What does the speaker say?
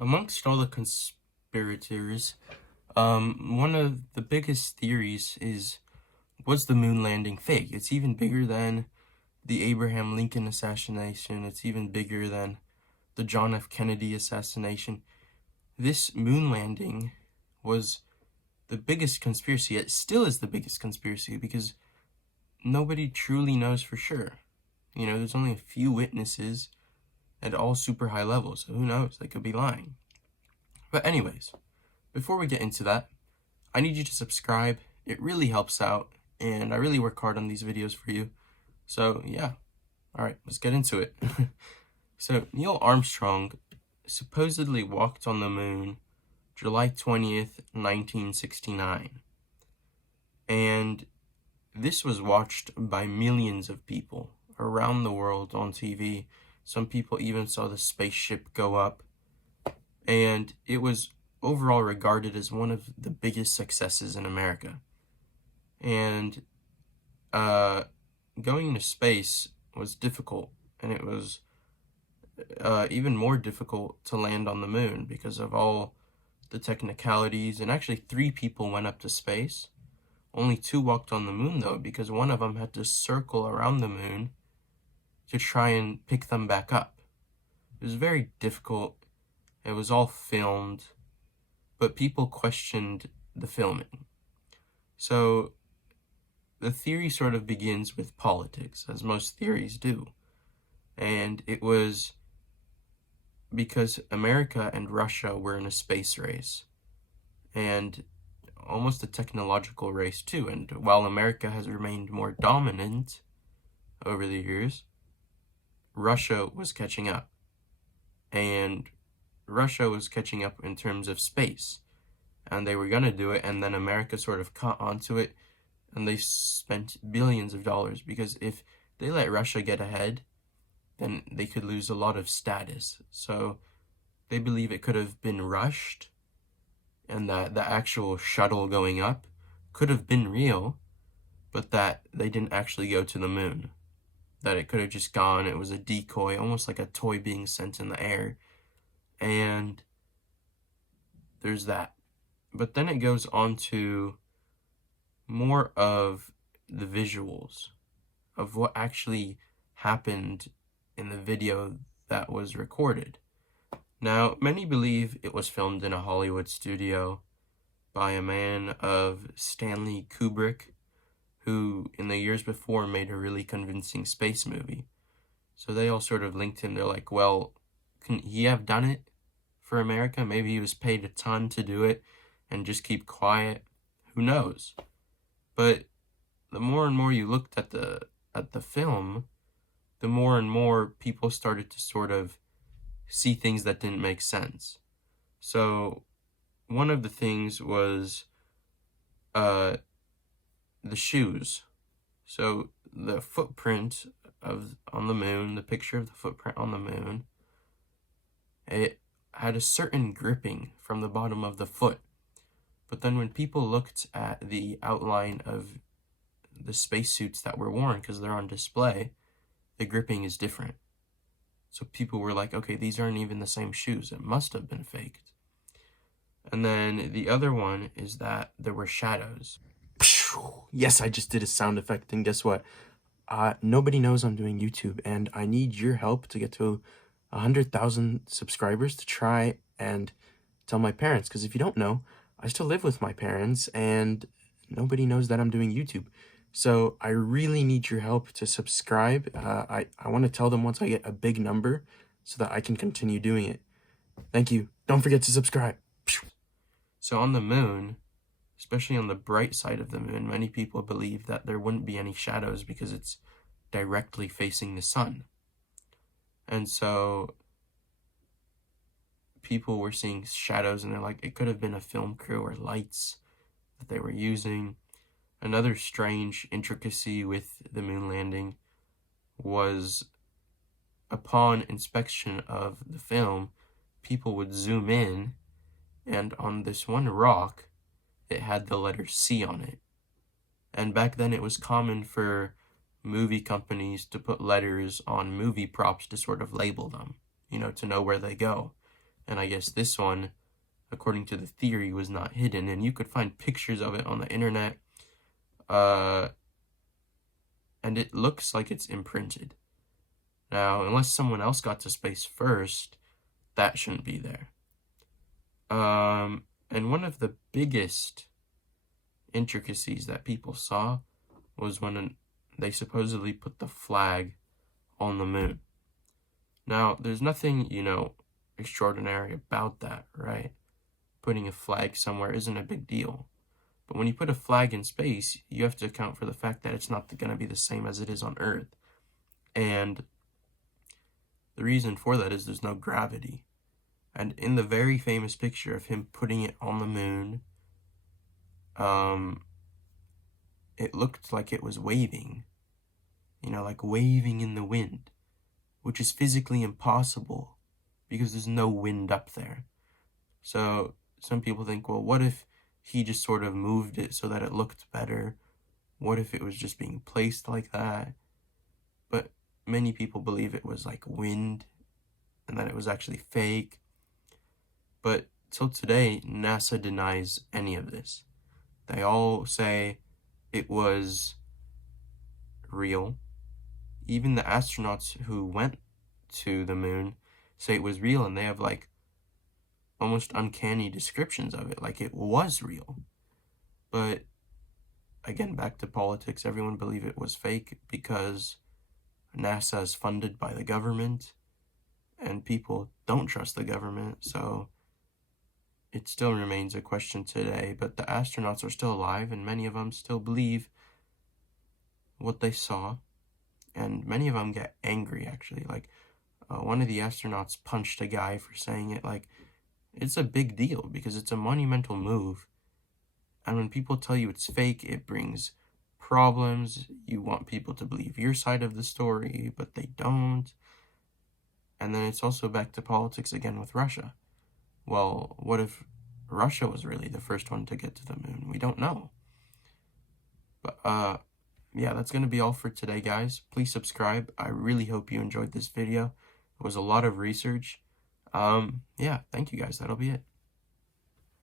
Amongst all the conspirators, one of the biggest theories is, was the moon landing fake? It's even bigger than the Abraham Lincoln assassination. It's even bigger than the John F. Kennedy assassination. This moon landing was the biggest conspiracy. It still is the biggest conspiracy because nobody truly knows for sure. There's only a few witnesses at all super high levels, so who knows? They could be lying. But anyways, before we get into that, I need you to subscribe. It really helps out, and I really work hard on these videos for you. So yeah, alright, let's get into it. So Neil Armstrong supposedly walked on the moon July 20th, 1969. And this was watched by millions of people around the world on TV. Some people even saw the spaceship go up. And it was overall regarded as one of the biggest successes in America. And going into space was difficult, and it was even more difficult to land on the moon because of all the technicalities. And actually 3 people went up to space. Only 2 walked on the moon though, because one of them had to circle around the moon to try and pick them back up. It was very difficult. It was all filmed, but people questioned the filming. So the theory sort of begins with politics, as most theories do. And it was because America and Russia were in a space race, and almost a technological race too. And while America has remained more dominant over the years, Russia was catching up. And Russia was catching up in terms of space. And they were going to do it, and then America sort of caught onto it, and they spent billions of dollars, because if they let Russia get ahead, then they could lose a lot of status. So they believe it could have been rushed, and that the actual shuttle going up could have been real, but that they didn't actually go to the moon. That it could have just gone, it was a decoy, almost like a toy being sent in the air. And there's that. But then it goes on to more of the visuals of what actually happened in the video that was recorded. Now, many believe it was filmed in a Hollywood studio by a man of Stanley Kubrick, who in the years before made a really convincing space movie. So they all sort of linked him. They're like, well, can he have done it for America? Maybe he was paid a ton to do it and just keep quiet. Who knows? But the more and more you looked at the film, the more and more people started to sort of see things that didn't make sense. So one of the things was the shoes. So the footprint on the moon, the picture of the footprint on the moon, it had a certain gripping from the bottom of the foot. But then when people looked at the outline of the spacesuits that were worn, because they're on display, the gripping is different. So people were like, okay, these aren't even the same shoes. It must have been faked. And then the other one is that there were shadows. Yes, I just did a sound effect, and guess what? Nobody knows I'm doing YouTube, and I need your help to get to 100,000 subscribers to try and tell my parents, because if you don't know, I still live with my parents, and nobody knows that I'm doing YouTube. So I really need your help to subscribe. I want to tell them once I get a big number so that I can continue doing it. Thank you. Don't forget to subscribe. So on the moon, especially on the bright side of the moon, many people believe that there wouldn't be any shadows because it's directly facing the sun. And so people were seeing shadows, and they're like, it could have been a film crew or lights that they were using. Another strange intricacy with the moon landing was, upon inspection of the film, people would zoom in, and on this one rock, it had the letter C on it. And back then it was common for movie companies to put letters on movie props to sort of label them, to know where they go. And I guess this one, according to the theory, was not hidden, and you could find pictures of it on the internet. And it looks like it's imprinted. Now, unless someone else got to space first, that shouldn't be there. And one of the biggest intricacies that people saw was when they supposedly put the flag on the moon. Now, there's nothing, extraordinary about that, right? Putting a flag somewhere isn't a big deal. But when you put a flag in space, you have to account for the fact that it's not going to be the same as it is on Earth. And the reason for that is there's no gravity. And in the very famous picture of him putting it on the moon, it looked like it was waving, like waving in the wind, which is physically impossible because there's no wind up there. So some people think, well, what if he just sort of moved it so that it looked better? What if it was just being placed like that? But many people believe it was like wind and that it was actually fake. But till today, NASA denies any of this. They all say it was real. Even the astronauts who went to the moon say it was real, and they have like almost uncanny descriptions of it, like it was real. But again, back to politics, everyone believed it was fake because NASA is funded by the government and people don't trust the government, so it still remains a question today. But the astronauts are still alive, and many of them still believe what they saw, and many of them get angry, actually. Like, one of the astronauts punched a guy for saying it. Like, it's a big deal because it's a monumental move, and when people tell you it's fake, it brings problems. You want people to believe your side of the story, but they don't. And then it's also back to politics again with Russia. Well, what if Russia was really the first one to get to the moon? We don't know. But, yeah, that's going to be all for today, guys. Please subscribe. I really hope you enjoyed this video. It was a lot of research. Yeah, thank you guys. That'll be it.